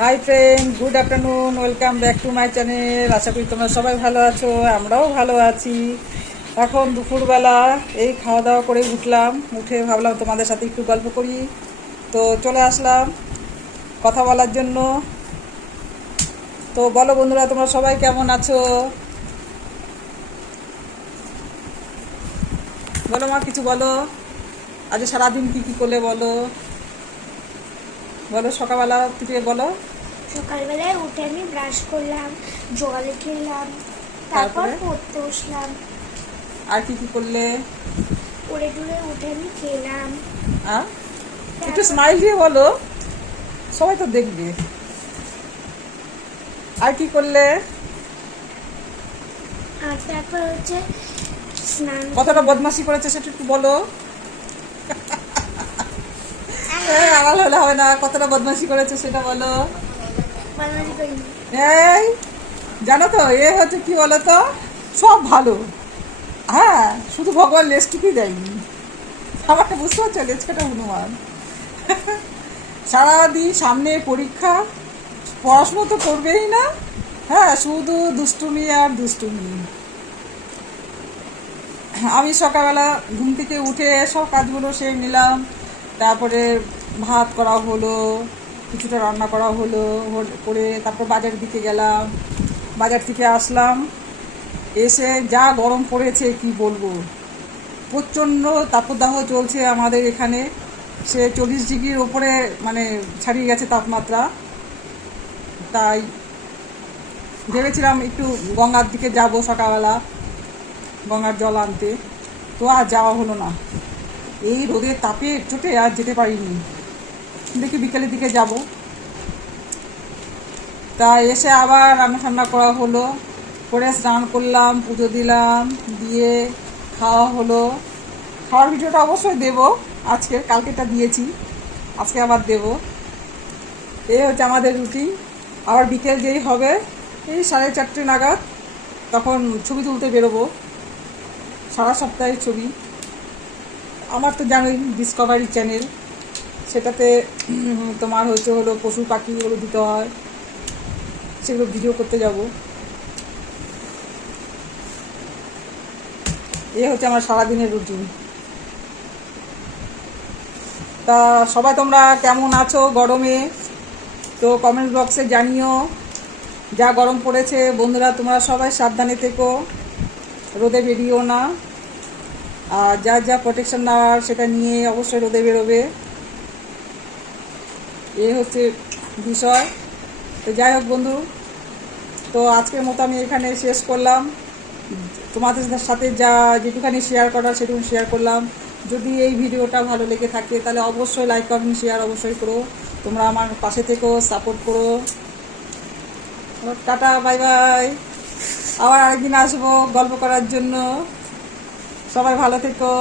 Hi friend good afternoon welcome back to my channel আশা করি তোমরা সবাই ভালো আছো, আমরাও ভালো আছি। এখন দুপুরবেলা, এই খাওয়া দাওয়া করে উঠলাম, উঠে ভাবলাম তোমাদের সাথে একটু গল্প করি। তো চলে আসলাম কথা বলার জন্য। তো বলো বন্ধুরা, তোমরা সবাই কেমন আছো? বলো মা, কিছু বলো। আজ সারাদিন কি কি করলে বলো? বলো সকালবেলা থেকে বলো। সকালবেলায় উঠে আমি ব্রাশ করলাম জল খেলাম তারপর? পড়তে বসলাম। আর কি কি করলে? পড়ে টুড়ে উঠে আমি খেলাম। আ? একটু স্মাইল দিয়ে বলো। সবাই তো দেখবে। আর কি করলে? আর তারপর হচ্ছে স্নান কতটা বদমাশি করেছে সেটা একটু বলো। আড়াল হলে হবে না। কতটা বদমাশি করেছে সেটা বলো। এই জানো তো এ হচ্ছে কি বলো তো সব ভালো। হ্যাঁ শুধু ভগবান লেজটুকুই দেয়নি। আমাকে বুঝতে পারছ লেজ কাটা হনুমান। সারাদিন সামনে পরীক্ষা পড়াশুনো তো করবেই না। হ্যাঁ শুধু দুষ্টুমি আর দুষ্টুমি। আমি সকালবেলা ঘুম থেকে উঠে সব কাজগুলো সেরে নিলাম। তারপরে ভাত করা হলো, কিছুটা রান্না করা হলো করে তারপর বাজারের দিকে গেলাম। বাজার থেকে আসলাম। এসে যা গরম পড়েছে, কি বলব? প্রচণ্ড তাপদাহ চলছে আমাদের এখানে। সে চল্লিশ ডিগ্রির ওপরে মানে ছাড়িয়ে গেছে তাপমাত্রা। তাই ভেবেছিলাম একটু গঙ্গার দিকে যাব সকালবেলা, গঙ্গার জল আনতে। তো আর যাওয়া হলো না। এই রোদের তাপে চোটে আর যেতে পারিনি। দেখি বিকেলের দিকে যাব। তা এসে আবার রান্না ঠান্না করা হলো। করে স্নান করলাম, পুজো দিলাম, দিয়ে খাওয়া হলো। খাওয়ার ভিডিওটা অবশ্যই দেবো। আজকে কালকেটা দিয়েছি। আজকে আবার দেব। এই হচ্ছে আমাদের রুটিন আবার বিকেল যেই হবে, এই সাড়ে চারটে নাগাদ তখন ছবি তুলতে বেরোবো। সারা সপ্তাহের ছবি। আমার তো জানোই ডিসকভারি চ্যানেল সেটাতে তোমার হচ্ছে হলো পশু পাখিগুলো দিতে হয়। সেগুলো ভিডিও করতে যাব। এ হচ্ছে আমার সারাদিনের রুটিন তা সবাই তোমরা কেমন আছো গরমে? তো কমেন্ট বক্সে জানিও। যা গরম পড়েছে, বন্ধুরা তোমরা সবাই সাবধানে থেকো। রোদে বেরিয়েও না। আর যা যা প্রোটেকশন নেওয়ার, সেটা নিয়ে অবশ্যই রোদে বেরোবে। এই হচ্ছে বিষয়। তো যাই হোক বন্ধু, তো আজকের মতো আমি এখানে শেষ করলাম। তোমাদের সাথে যা যেটুখানি শেয়ার করার সেটুকু শেয়ার করলাম। যদি এই ভিডিওটা ভালো লেগে থাকে, তাহলে অবশ্যই লাইক কমেন্ট শেয়ার অবশ্যই করো। তোমরা আমার পাশে থেকেও সাপোর্ট করো। টাটা বাই বাই আবার আরেকদিন আসব গল্প করার জন্য। সবাই ভালো থেকো।